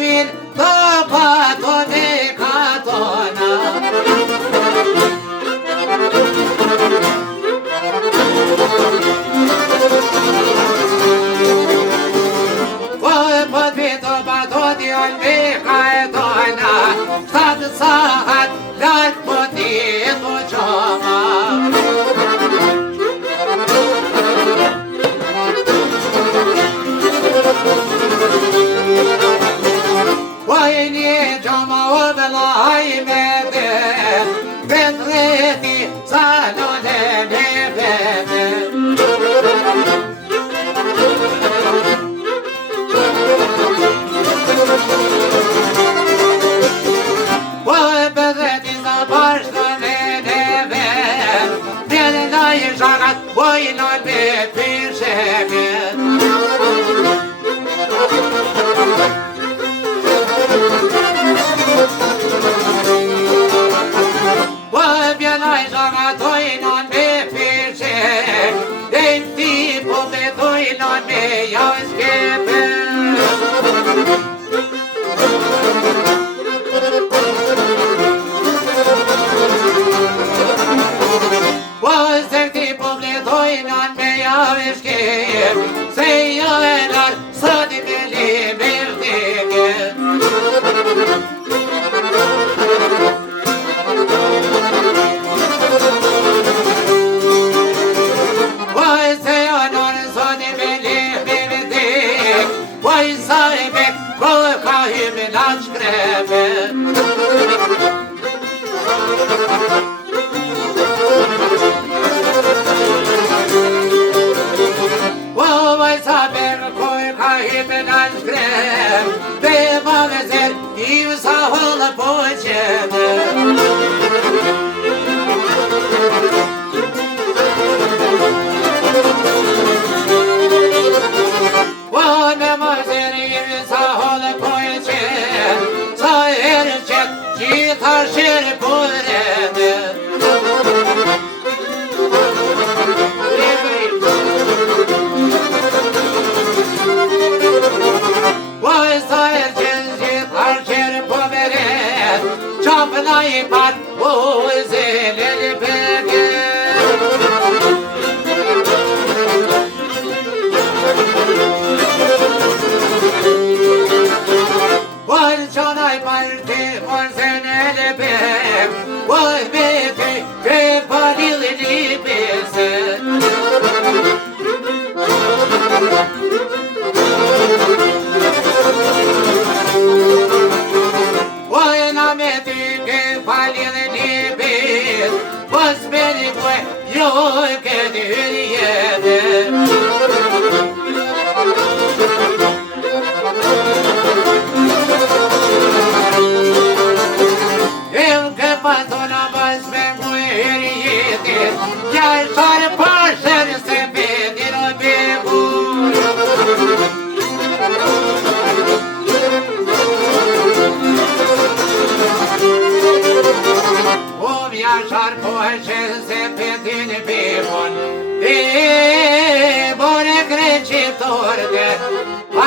vin të patone katona. Pët vito patoni on me katona, shtatë sahat lartë poti të qoma. Vajni qoma o belaj me dhe, vetreti salone me vete. Vetreti sa bashkëne ne vet, vete da I shakat, vojnë me pishemet. Vjenaj shakatojnë me pishet, dhe ti po betojnë me javë skepe. Se ti po betojnë me javë skepe, se javë lar së ti me li me vdike.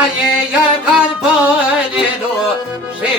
Aie, iar can pălinu și